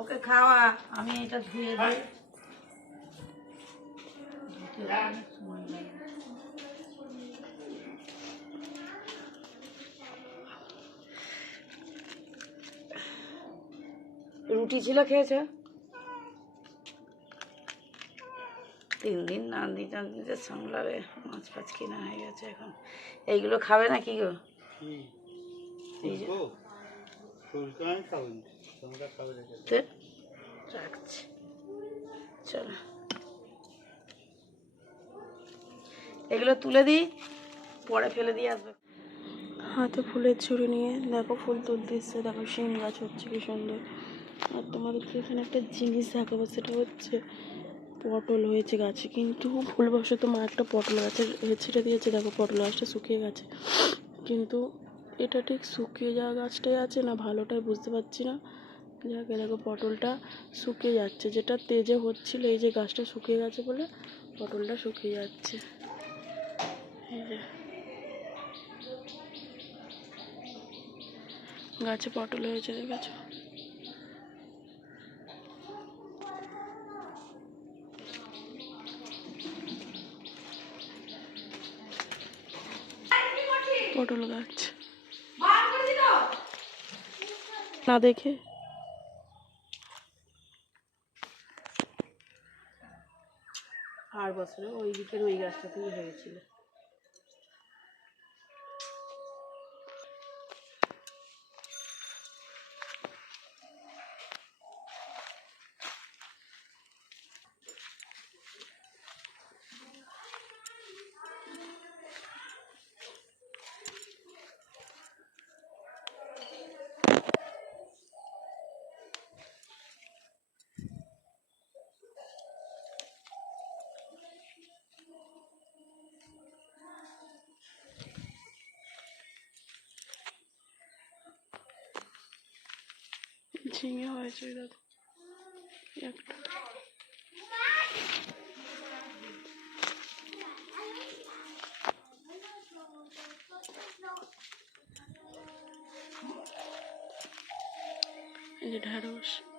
ওকে খাওয়া আমি এটা ধুয়ে দিই। ধুতে অনেক সময় লাগে। রুটি ছিল খেয়েছো? তিন দিন নান্দি টান্দিতে সামলাবে মাছ ফাছ কিনা হয়ে গেছে এখন। এইগুলো খাবে না কি? গো রাখছি। চলো এগুলো তুলে দিই, পরে ফেলে দিয়ে আসবে। হাতে ফুলের ছুরি নিয়ে দেখো ফুল তুলতে এসছে, দেখো শিম গাছ হচ্ছে কি সুন্দর। আর তোমাদেরকে এখানে একটা জিনিস দেখাবো, সেটা হচ্ছে পটল হয়েছে গাছে, কিন্তু ভুলবশত মা একটা পটল গাছের ছেড়ে দিয়েছে, দেখো পটল গাছটা শুকিয়ে গেছে। কিন্তু এটা ঠিক শুকিয়ে যাওয়া গাছটাই আছে না, ভালোটাই বুঝতে পারছি না। যাকে দেখো পটলটা শুকিয়ে যাচ্ছে। যেটা তেজে হচ্ছিল এই যে গাছটা শুকিয়ে গেছে বলে পটলটা শুকিয়ে যাচ্ছে। এই যে। গাছে পটল হয়েছে দেখেছ? পটল গাছ। না দেখে? আর বছরে ওই দিকের ওই গাছটাতেই হয়েছিল। ঝিঙে হয়েছে ওই দেখো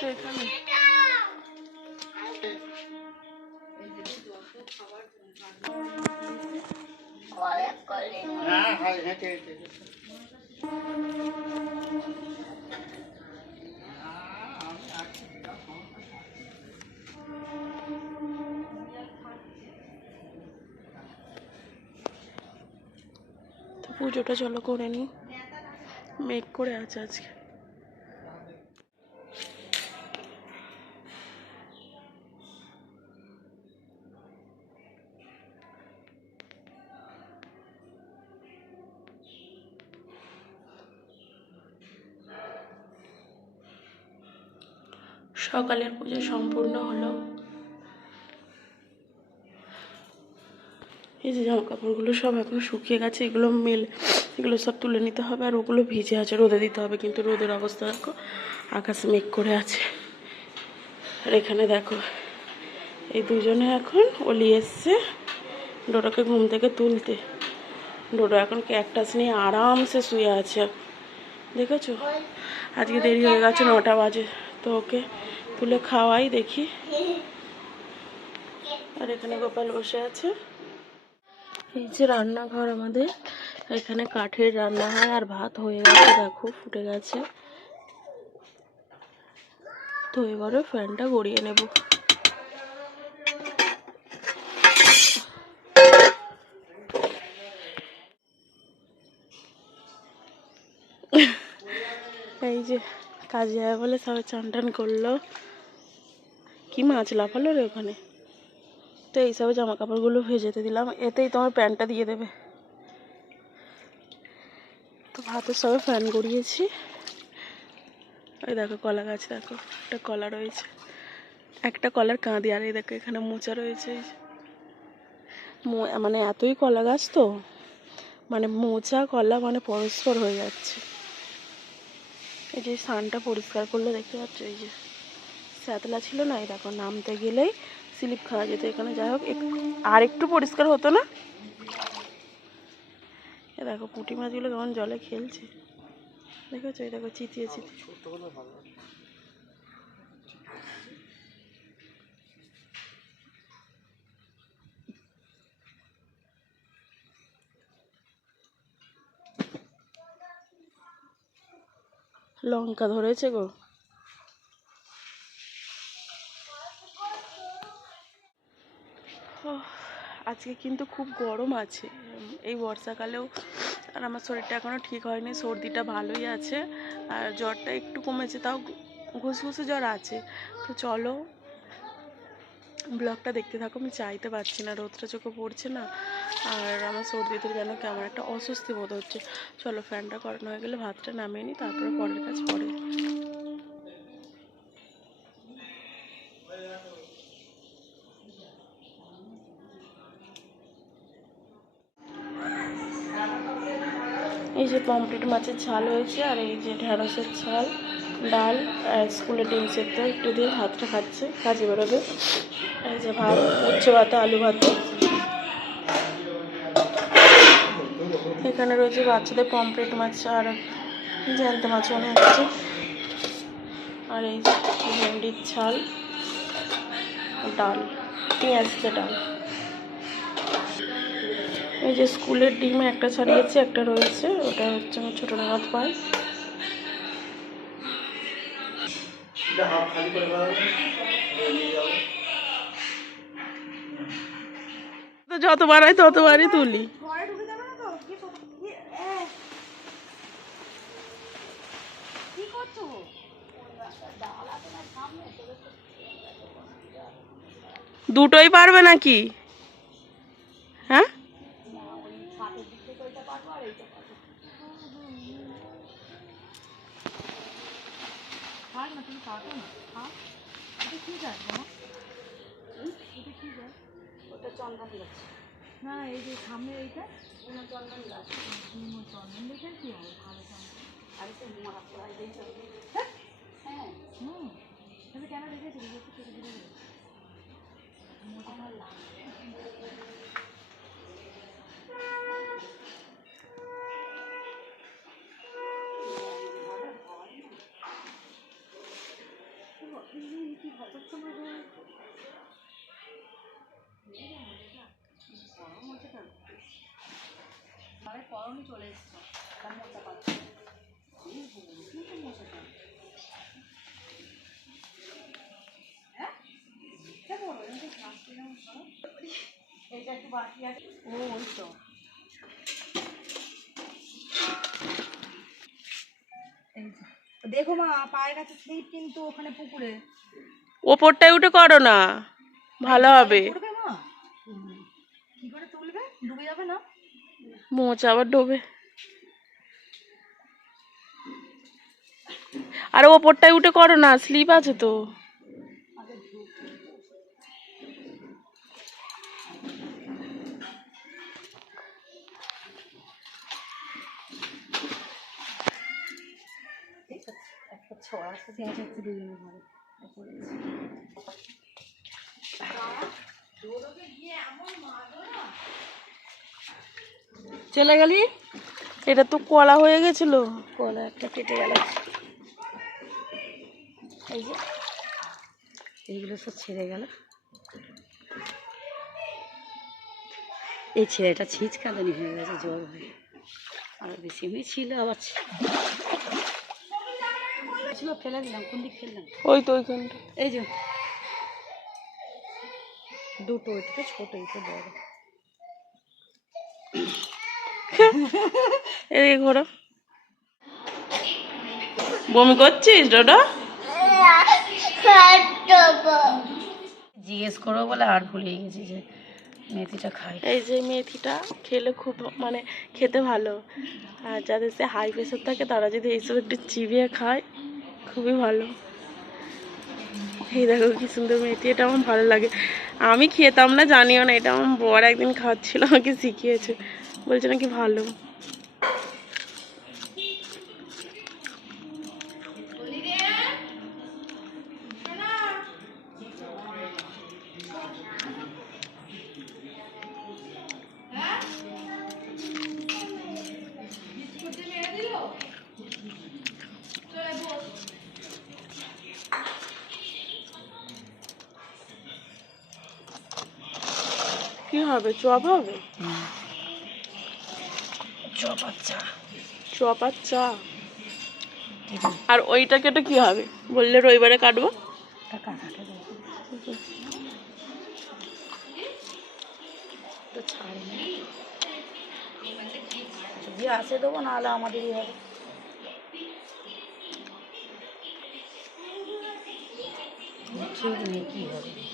তো এখানে। হ্যাঁ হেঁটে তো পুজোটা চলো করে নি। মেঘ করে আছে আজকে। সকালের পুজো সম্পূর্ণ হলো। এই যে জামা কাপড়গুলো সব এখন শুকিয়ে গেছে, এগুলো মেল, এগুলো সব তুলে নিতে হবে আর ওগুলো ভিজে আছে, রোদে দিতে হবে কিন্তু রোদের অবস্থা দেখো, আকাশ মেঘ করে আছে। আর এখানে দেখো, এই দুজনে এখন অলি এসছে ডোডোকে ঘুম থেকে তুলতে। ডোডো এখন ক্যাকটাস নিয়ে আরামসে শুয়ে আছে। দেখেছ? আজকে দেরি হয়ে গেছে নটা বাজে, তো ওকে তুলে খাওয়াই দেখি। আর এখানে গোপাল বসে আছে। এই যে রান্নাঘর আমাদের। এখানে কাঠের রান্না হয় আর ভাত হয়ে গেছে, দেখো ফুটে গেছে। তো এবারে ফ্যানটা গড়িয়ে নেব। এই যে কাজে যাবে বলে সবাই চান টান করল। কি মাছ লাফালো রে ওখানে? তো এইসব জামা কাপড়গুলো ভেজেতে দিলাম। এতেই তোমার প্যান্টটা দিয়ে দেবে। তো ভাতের সবে ফ্যান গড়িয়েছি। ওই দেখো কলা গাছ, দেখো একটা কলা রয়েছে। একটা কলার কাঁদি, আর এই দেখো এখানে মোচা রয়েছে। মানে এতই কলা গাছ তো? মানে মোচা, কলা মানে পরস্পর হয়ে যাচ্ছে। এই যে সানটা পরিষ্কার করলে দেখতে পাচ্ছ, এই যে স্যাতলা ছিল না, এই দেখো নামতে গেলেই স্লিপ খাওয়া যেত এখানে। যাই হোক আর একটু পরিষ্কার হতো না? এ দেখো পুঁটি মাছগুলো কেমন জলে খেলছে। দেখেছ? এই দেখো চিতিয়ে চিতিয়ে। লঙ্কা ধরেছে গো। আজকে কিন্তু খুব গরম আছে। এই বর্ষাকালেও আর আমার শরীরটা এখনও ঠিক হয়নি, সর্দিটা ভালোই আছে। আর জ্বরটা একটু কমেছে, তাও ঘুসঘুসে জ্বর আছে। তো চলো ব্লগটা দেখতে থাকো, আমি চাইতে পারছি না রোদটা চোখে পড়ছে না, আর আমার সর্দিতে যেন কেমন একটা অস্বস্তি বোধ হচ্ছে। চলো ফ্যানটা করানো হয়ে গেলে ভাতটা নামিয়ে নিই, তারপরে পরের কাজ পরে। পমফ্রেট মাছের ঝাল হয়েছে, আর এই যে ঢ্যাঁড়সের ঝাল, ডাল স্কুলে ডিম সেদ্ধ, একটু দিয়ে ভাতটা খাচ্ছে কাজে বেরোবে। এই যে ভাত, উচ্ছে ভাতে, আলু ভাতে। এখানে রয়েছে বাচ্চাদের পমফ্রেট মাছ, আর জ্যান্ত মাছ অনেক আছে আর এই যে ভেন্ডির ঝাল, ডাল, পেঁয়াজ ডাল। এই যে স্কুলের ডিম একটা ছাড়িয়েছে একটা রয়েছে। ওটা হচ্ছে আমার ছোটো নাগাদ পায় এটা হাফ খালি করে তো যতবার হয় ততবারই তুলি। দুটোই পারবে নাকি? না এই যে সামনে এইটা কোনো চন্দন গাছ চন্দন দেখে কি হবে ভালো চন্দন আরে তো মারা হ্যাঁ হুম তুমি কেন রেখেছো একটু করে মোটা ভালো লাগে আরে গরমই চলে এসছে তার মোটা পাচ্ছে এটা একটু বাকি আছে। ও ওই তো। দেখো মা পায়ের কাছে স্লিপ কিন্তু ওখানে পুকুরে। ওপরটায় উঠে করো না ভালো হবে। কি করে তুলবে? ডুবে যাবে না? মোচ আবার ডোবে। আরে ওপরটায় উঠে করো না স্লিপ আছে তো একটা চলে গেলি? এটা তো কলা হয়ে গেছিল। কলা একটা কেটে গেল। এই যে, এইগুলো সব ছেড়ে গেল। এই ছেলেটা ছিঁচকাদানি হয়ে গেছে জ্বর হয়ে। আর বেশি ছিল আবার ছিল ফেলে দিলাম কোন দিক ফেললাম? ওই তো ওইখানটা। এই যে। দুটো এটা ছোট এটা বড়। ঘোরো। বমি করছিস ডোডো? জিজ্ঞেস করো বলে আর ভুলে গেছি যে মেথিটা খাই। এই যে মেথিটা খেলে খুব মানে খেতে ভালো। আর যাদের সে হাই প্রেশার থাকে তারা যদি এইসব একটু চিবিয়ে খায় খুবই ভালো। এই দেখো কি সুন্দর মেথি এটা আমার ভালো লাগে। আমি খেতাম না, জানিও না, এটা আমার বর একদিন খাওয়াচ্ছিল, আমাকে শিখিয়েছে। বলছে নাকি ভালো। হবে চপ হবে? চপ আচ্ছা চপ আর চা? আর ওইটা কেটে কি হবে? বললে রবিবারে কাটবো? যদি আসে দেবো নাহলে আমাদেরই হবে। ঠিক নেই কী হবে?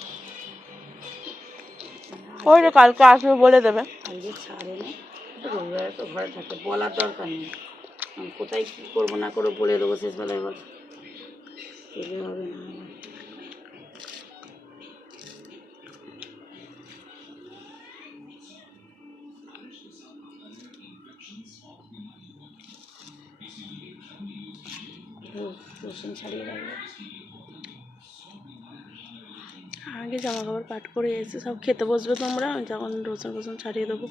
ওই রে কালকে আসবে বলে দেবে। আজকে ছাড়ে তো বলার দরকার নেই। কোথায় কী করব না করব বলে দেবো শেষবেলায় গেলে হবে না। ছাড়িয়ে রাখব। আগে জামা কাপড় পাট করে এসে সব খেতে বসবে তোমরা আমি যখন রসুন রসুন ছাড়িয়ে দেবো।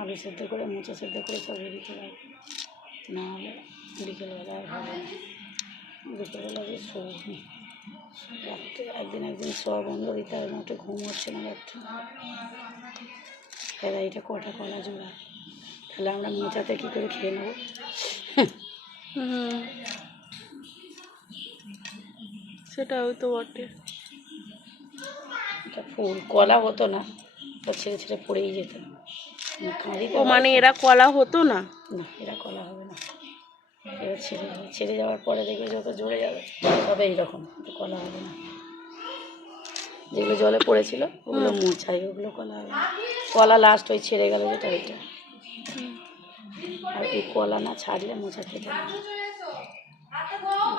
আলু সেদ্ধ করে মোচা সেদ্ধ করে সব রেডি করে রাখব। নাহলে বিকেলবেলা আর হবে না। বিকেলবেলা যে নেই রাত্রে একদিন একদিন সব বন্ধ দিতে হবে মোটে ঘুম হচ্ছে না রাত্রে। এবার এটা কটা কলা জোড়া? তাহলে আমরা মোচাতে কী করে খেয়ে নেব? হুম। সেটাও তো বটে। ফুল কলা হতো না ছেড়ে ছেড়ে পড়েই যেত। ও মানে এরা কলা হতো না? না এরা কলা হবে না। এবার ছেড়ে যাবে ছেড়ে যাওয়ার পরে দেখবে যত জোরে যাবে তবে এইরকম কলা হবে না। যেগুলো জলে পড়েছিল ওগুলো মোছাই ওগুলো কলা হবে কলা লাস্ট ওই ছেড়ে গেল যেটা ওইটা। আর এই কলা না ছাড়লে মোছা খেতে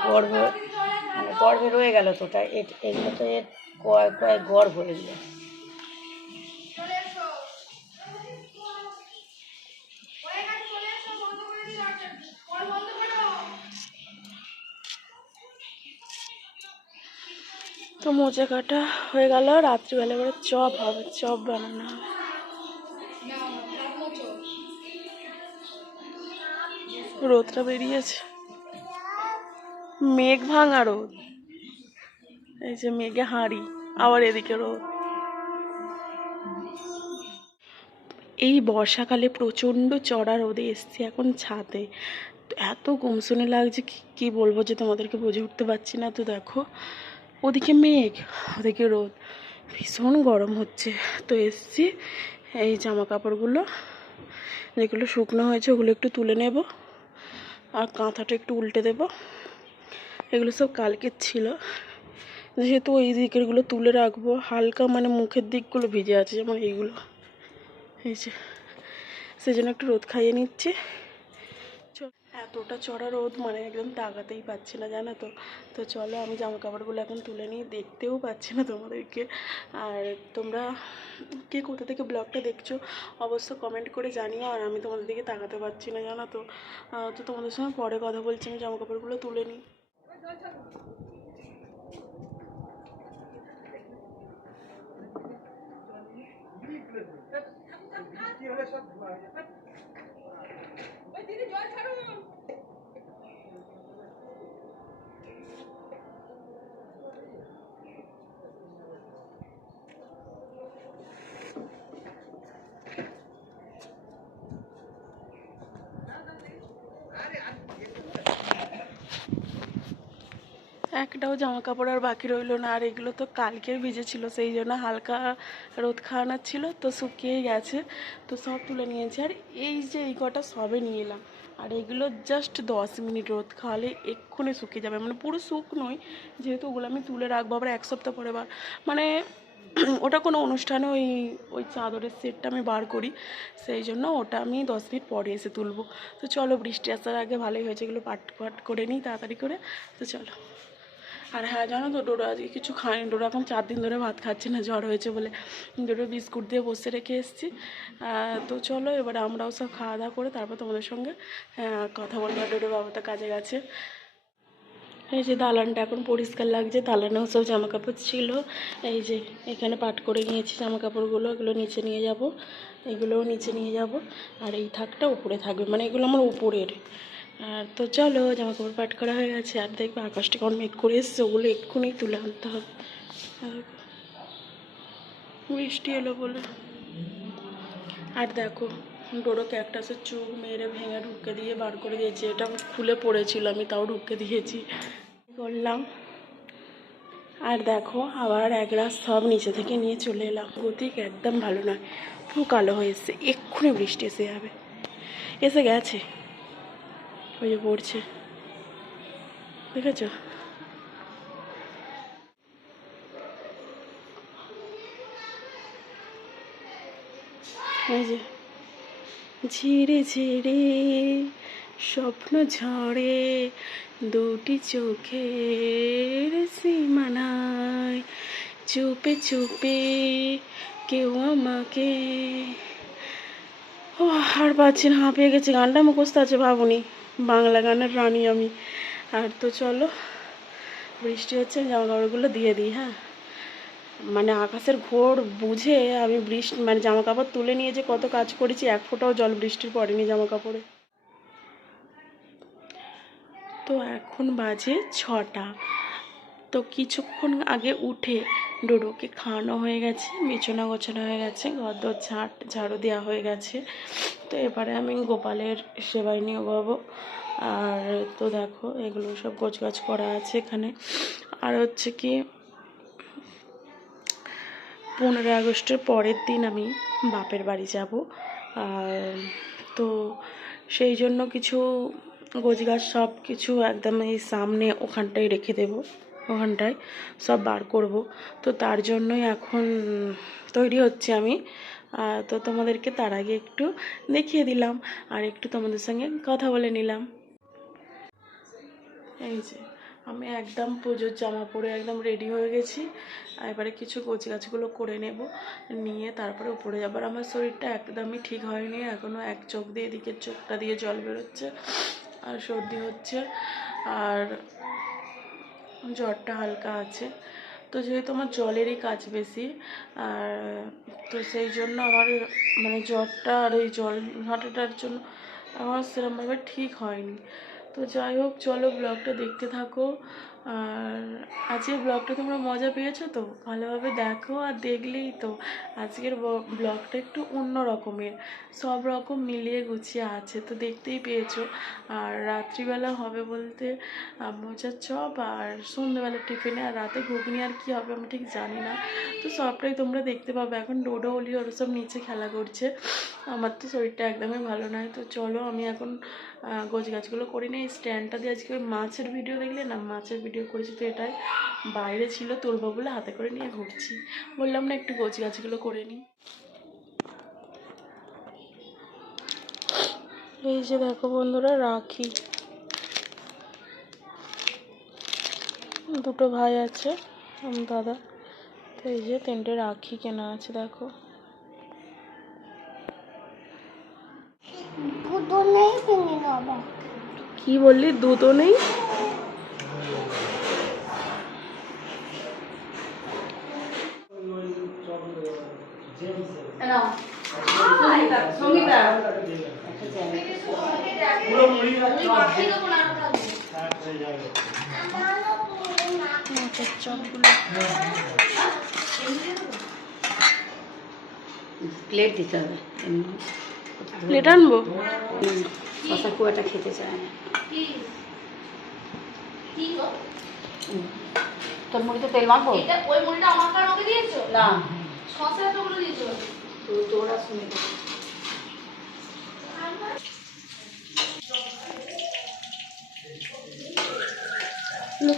গর্ভ গর্ভে রয়ে গেল তো ওটা এগুলো তো এর কয়েক কয়েক গর্ভ এগুলো? তো মোচা কাটা হয়ে গেল, রাত্রিবেলা করে চপ হবে, চপ বানানো হবে। রোদটা বেরিয়েছে। মেঘ ভাঙা রোদ। এই যে মেঘে হাঁড়ি, আবার এদিকে রোদ। এই বর্ষাকালে প্রচণ্ড চড়া রোদে এসছি এখন ছাদে। এত গুমসুনি লাগছে, কি, কী বলব যে তোমাদেরকে বুঝে উঠতে পারছি না। তো দেখো, ওদিকে মেঘ, ওদিকে রোদ। ভীষণ গরম হচ্ছে। তো এসছি, এই জামা কাপড়গুলো যেগুলো শুকনো হয়েছে, ওগুলো একটু তুলে নেব। আর কাঁথাটা একটু উল্টে দেব। এগুলো সব কালকের ছিল। যেহেতু ওই দিকেরগুলো তুলে রাখব, হালকা মানে মুখের দিকগুলো ভিজে আছে, যেমন এইগুলো। এই যে সেই জন্য একটু রোদ খাইয়ে নিচ্ছি। এতটা চড়া রোদ মানে একদম তাকাতেই পাচ্ছি না, জানো তো। তো চলো, আমি জামা কাপড়গুলো এখন তুলে নিই, দেখতেও পাচ্ছি না তোমাদেরকে। আর তোমরা কে কোথা থেকে ব্লগটা দেখছ, অবশ্য কমেন্ট করে জানিও, আর আমি তোমাদের দিকে তাকাতে পারছি না, জানো তো। তো তোমাদের সঙ্গে পরে কথা বলছি, আমি জামা কাপড়গুলো তুলে নিই। কি হলে সব একটাও জামা কাপড় আর বাকি রইল না, আর এগুলো তো কালকের ভিজেছিল সেই জন্য হালকা রোদ খাওয়ানোর ছিল, তো শুকিয়ে গেছে, তো সব তুলে নিয়েছি, আর এই যে এই কটা সবে নিয়ে এলাম। আর এগুলো জাস্ট দশ মিনিট রোদ খাওয়ালে এক্ষুনি শুকিয়ে যাবে মানে পুরো শুকনোই যেহেতু ওগুলো আমি তুলে রাখব আবার এক সপ্তাহ পরে বার মানে ওটা কোনো অনুষ্ঠানে ওই ওই চাদরের সেটটা আমি বার করি, সেই জন্য ওটা আমি দশ মিনিট পরে এসে তুলবো। তো চলো বৃষ্টি আসার আগে ভালোই হয়েছে, এগুলো পাট পাট করে নিই তাড়াতাড়ি করে, তো চলো। আর হ্যাঁ জানো তো, ডোডো আজকে কিছু খায়নি। ডোডো এখন চার দিন ধরে ভাত খাচ্ছে না, জ্বর হয়েছে বলে। ডোডো বিস্কুট দিয়ে বসে রেখে এসেছি। তো চলো, এবারে আমরাও সব খাওয়া দাওয়া করে তারপর তোমাদের সঙ্গে কথা বলব। ডোডো বাবা তো কাজে গেছে। এই যে দালানটা এখন পরিষ্কার লাগছে, দালানেও সব জামা কাপড় ছিল। এই যে এখানে পাট করে নিয়েছি জামা কাপড়গুলো এগুলো নিচে নিয়ে যাব। এগুলোও নিচে নিয়ে যাব। আর এই থাকটা উপরে থাকবে মানে এগুলো আমার উপরের। আর তো চলো জামা কাপড় পাট করা হয়ে গেছে, আর দেখবে আকাশটা কেমন মেঘ করে এসছে, ওগুলো এক্ষুনি তুলে আনতে হবে। আর বৃষ্টি এলো বলে। আর দেখো, ডোরো ক্যাকটাসের চোখ মেরে ভেঙে ঢুকে দিয়ে বার করে দিয়েছি, এটা খুলে পড়েছিল, আমি তাও ঢুকে দিয়েছি। করলাম। আর দেখো, আবার এক গ্লাস সব নিচে থেকে নিয়ে চলে এলাম। গতিক একদম ভালো নয়, পুরো কালো হয়ে এসছে, এক্ষুনি বৃষ্টি এসে যাবে। এসে গেছে। ওই যে পড়ছে। দেখেছ? ঝিরে ঝিরে স্বপ্ন ঝরে দুটি চোখের সীমানায়। চুপে চুপে কেউ আমাকে ও আর পাচ্ছি না, হাঁপিয়ে গেছে, গানটা মুখস্থ আছে ভাবুনি। বাংলা গানের রানী আমি। আর তো চলো, বৃষ্টি হচ্ছে জামা কাপড়গুলো দিয়ে দিই হ্যাঁ? মানে আকাশের ঘোর বুঝে আমি বৃষ্টি মানে জামা কাপড় তুলে নিয়ে যে কত কাজ করেছি, এক ফোঁটাও জল বৃষ্টির পড়েনি জামা কাপড়ে তো এখন বাজে ছটা। তো কিছুক্ষণ আগে উঠে ডোডোকে খাওয়ানো হয়ে গেছে, বিছানা গোছানো হয়ে গেছে গদ্দর ঝাঁট ঝাড়ু দেওয়া হয়ে গেছে। তো এবারে আমি গোপালের সেবায় নিয়ে পাবো আর তো দেখো, এগুলো সব গোছগাছ করা আছে এখানে। আর হচ্ছে কি পনেরোই আগস্টের পরের দিন আমি বাপের বাড়ি যাব। আর তো সেই জন্য কিছু গোছগাছ সব কিছু একদম এই সামনে ওখানটায় রেখে দেব। ওখানটায় সব বার করব। তো তার জন্যই এখন তৈরি হচ্ছে আমি। তো তোমাদেরকে তার আগে একটু দেখিয়ে দিলাম আর একটু তোমাদের সঙ্গে কথা বলে নিলাম। এই যে, আমি একদম পুজোর জামা পরে একদম রেডি হয়ে গেছি। এবারে কিছু গোছ গাছগুলো করে নেব, নিয়ে তারপরে উপরে যাবার আমার শরীরটা একদমই ঠিক হয়নি এখনও এক চোখ দিয়ে, এদিকের চোখটা দিয়ে জল বেরোচ্ছে আর সর্দি হচ্ছে। আর জ্বরটা হালকা আছে। তো যেহেতু আমার জলেরই কাজ বেশি, আর তো সেই জন্য আমার মানে জ্বরটা আর এই জল ঘাঁটাটার জন্য আমার সেরমভাবে ঠিক হয়নি। তো যাই হোক, চলো ব্লগটা দেখতে থাকো। আর আজকের ব্লগটা তোমরা মজা পেয়েছ তো? ভালোভাবে দেখো আর দেখলেই তো। আজকের ব্লগটা একটু অন্য রকমের। সব রকম মিলিয়ে গুছিয়ে আছে, তো দেখতেই পেয়েছ। আর রাত্রিবেলা হবে বলতে মোচার চপ আর সন্ধ্যেবেলা টিফিনে। আর রাতে ঘুগনি আর কি হবে আমি ঠিক জানি না। তো সবটাই তোমরা দেখতে পাবে। এখন ডোডো ওলি ওরা সব নিচে খেলা করছে। আমার তো শরীরটা একদমই ভালো নয় তো চলো আমি এখন গোছ গাছগুলো করি না এই স্ট্যান্ডটা দিয়ে আজকে ওই মাছের ভিডিও দেখলে না, মাছের ভিডিও করেছি তো এটাই। বাইরে ছিল তুলবো বলে হাতে করে নিয়ে ঘুরছি। বললাম না একটু গোছ গাছগুলো করে নিই এই যে দেখো বন্ধুরা, রাখি। দুটো ভাই আছে দাদা। তো এই যে তিনটে রাখি কেনা আছে, দেখো। দুটো নেই পুরো মুড়ি আর চপ দিয়ে এক হয়ে যাবে মাছের চপগুলো প্লেট দিতে হবে এমনি প্লেট আনব? শশা একটা খেতে চায় না। তোর মুড়িতে তেল মাখবো? এটা ওই মুড়িটা আমার কারণ ওকে দিয়েছ? না। দিয়েছ? তো তোরা শুনে। এগুলো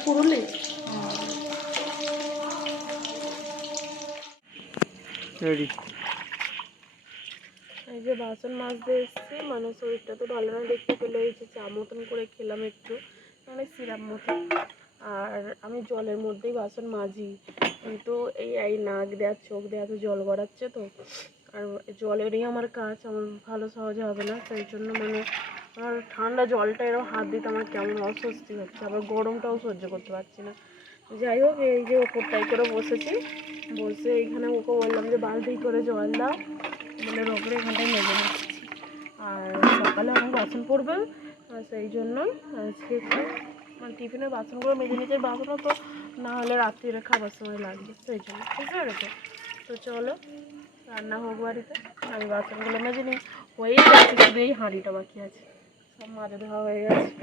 রেডি। যে বাসন মাজতে এসেছি মানে শরীরটা তো ভালো না, দেখতে পেলে এই যে চা মতন করে খেলাম একটু মানে সিরাপ মতন। আর আমি জলের মধ্যেই বাসন মাজি, কিন্তু এই এই নাক দেওয়ার চোখ দেওয়া তো জল গড়াচ্ছে তো। আর জলেরই আমার কাজ, আমার ভালো সহজে হবে না, সেই জন্য মানে আমার ঠান্ডা জলটা এরকম হাত দিতে আমার কেমন অস্বস্তি হচ্ছে, আবার গরমটাও সহ্য করতে পারছি না। যাই হোক, এই যে ওপরটাই করে বসেছি, বসে এইখানে ওকে বললাম যে, বালতি করে জল দাও। মানে রোগের এখানটায় মেজে নিচ্ছি আর সকালে আমার বাসন পড়বে সেই জন্যই আজকে মানে টিফিনের বাসনগুলো মেজে নিচের বাসনও তো না হলে রাত্রিরে খাবার সময় লাগবে, সেই জন্য। বুঝতে পেরেছ তো চলো, রান্না হোক বাড়িতে, আমি বাসনগুলো মেজে নিই। হয়েই যাচ্ছে শুধু এই হাঁড়িটা বাকি আছে। সব মাজা ধোয়া হয়ে গেছে।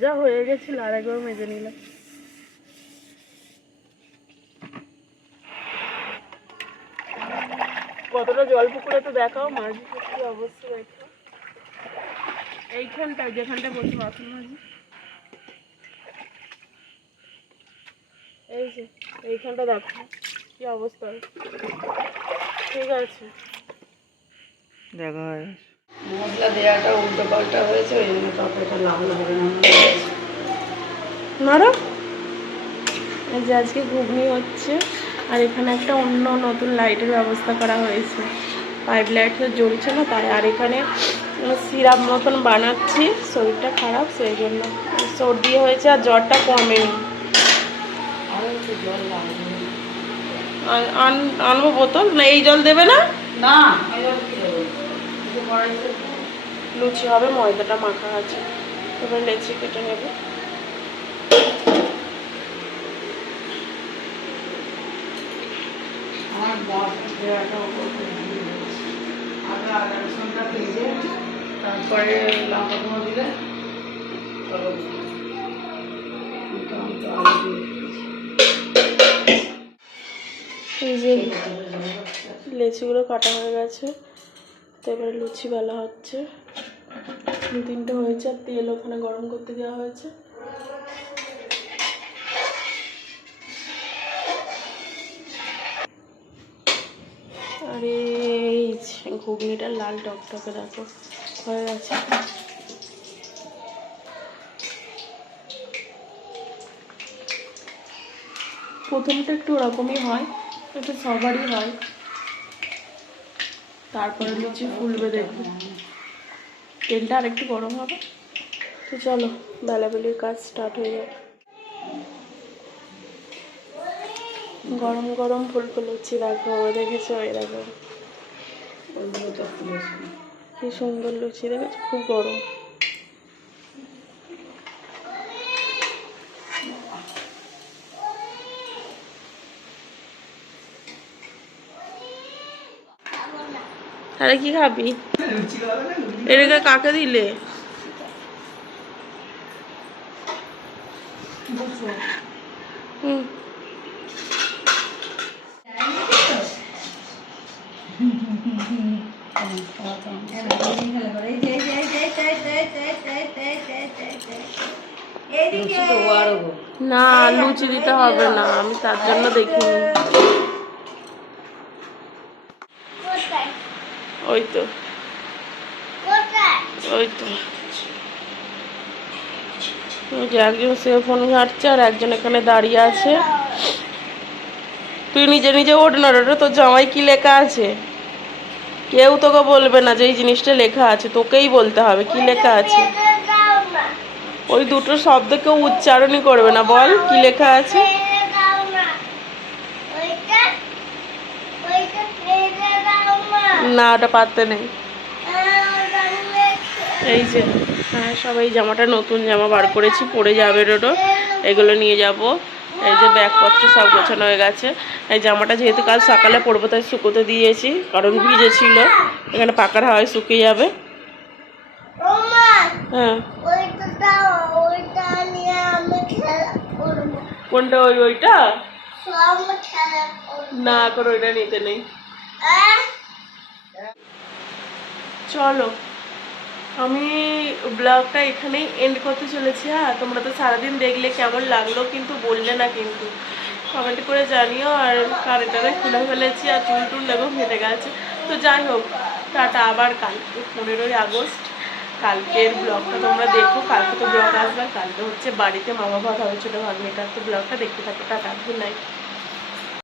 মাজা হয়ে গেছিল আর একবার মেজে নিলাম। কতটা জল পুকুরে তো দেখাও মাঝি পুকুরে অবস্থা দেখো এইখানটায় যেখানটায় বসে বাসন মাঝি। এই যে এইখানটা দেখো কি অবস্থা ঠিক আছে। দেখা হয় দেওয়াটা উল্টো পাল্টা হয়েছে ওই জন্য লাল রান্না হয়েছে। নাড়ো এই যে আজকে ঘুগনি হচ্ছে আর এখানে একটা অন্য নতুন লাইটের ব্যবস্থা করা হয়েছে। পাইপ লাইট তো জ্বলছে না তাই আর এখানে সিরাপ মতন বানাচ্ছি শরীরটা খারাপ সেই জন্য সর্দি হয়েছে আর জ্বরটা কমেনি। লাগবে আনব বোতল? না এই জল দেবে না? না লুচি হবে ময়দাটা মাখা আছে। এবার লেচি কেটে নেবে। তারপরে লঙ্কা গুঁড়ো দিলে। এই যে লেচিগুলো কাটা হয়ে গেছে তো এবারে লুচি বেলা হচ্ছে। তিনটে হয়েছে, আর তেল ওখানে গরম করতে দেওয়া হয়েছে। আর ঘুগনিটা লাল টকটকে, দেখো, হয়ে গেছে। প্রথমটা একটু ওরকমই হয়, একটু সবারই হয়। তারপরে লুচি ফুলবে দেখবে। তেলটা আর একটু গরম হবে। তো চলো বেলাবেলির কাজ স্টার্ট হয়ে যাবে গরম গরম ফুল লুচি দেখো দেখেছ? এই দেখো। কি সুন্দর লুচি দেখেছ? খুব গরম। আরে কি খাবি এটাকে কাকে দিলে হুম। না লুচি দিতে হবে না আমি তার জন্য দেখিনি ওই তো। ওই তো। যে একজন সে ফোন ঘাটছে আর একজন এখানে দাঁড়িয়ে আছে। তুই নিজে নিজে ওঠ না ওটা তোর জামাই কি লেখা আছে? কেউ তোকে বলবে না যে এই জিনিসটা লেখা আছে তোকেই বলতে হবে কি লেখা আছে। ওই দুটো শব্দ কেউ উচ্চারণই করবে না বল কি লেখা আছে? না ওটা পারতে নেই। এই যে হ্যাঁ সবাই জামাটা নতুন জামা বার করেছি পরে যাবে রোডো। এগুলো নিয়ে যাব। এই যে ব্যাগপত্র সব গোছানো হয়ে গেছে। এই জামাটা যেহেতু কাল সকালে পরবো তাই শুকোতে দিয়েছি কারণ ভিজে ছিল এখানে পাকার হাওয়ায় শুকিয়ে যাবে। হ্যাঁ। কোনটা ওই ওইটা? না এখন ওইটা নিতে নেই। চলো, আমি ব্লগটা এখানেই এন্ড করতে চলেছি হ্যাঁ? তোমরা তো সারাদিন দেখলে কেমন লাগল, কিন্তু বললে না কিন্তু। কমেন্ট করে জানিও, আর কারেন্টারে খুলে ফেলেছি, আর চুল টুল দেখো ফেটে গেছে। তো যাই হোক, টাটা আবার কালকে পনেরোই আগস্ট। কালকের ব্লগটা তোমরা দেখো, কালকে তো ব্লগ আসবে কালকে হচ্ছে বাড়িতে মামা ভাত হবে, ছোটো ভাগ্নিটার তো ব্লগটা দেখতে থাকো। Tata good night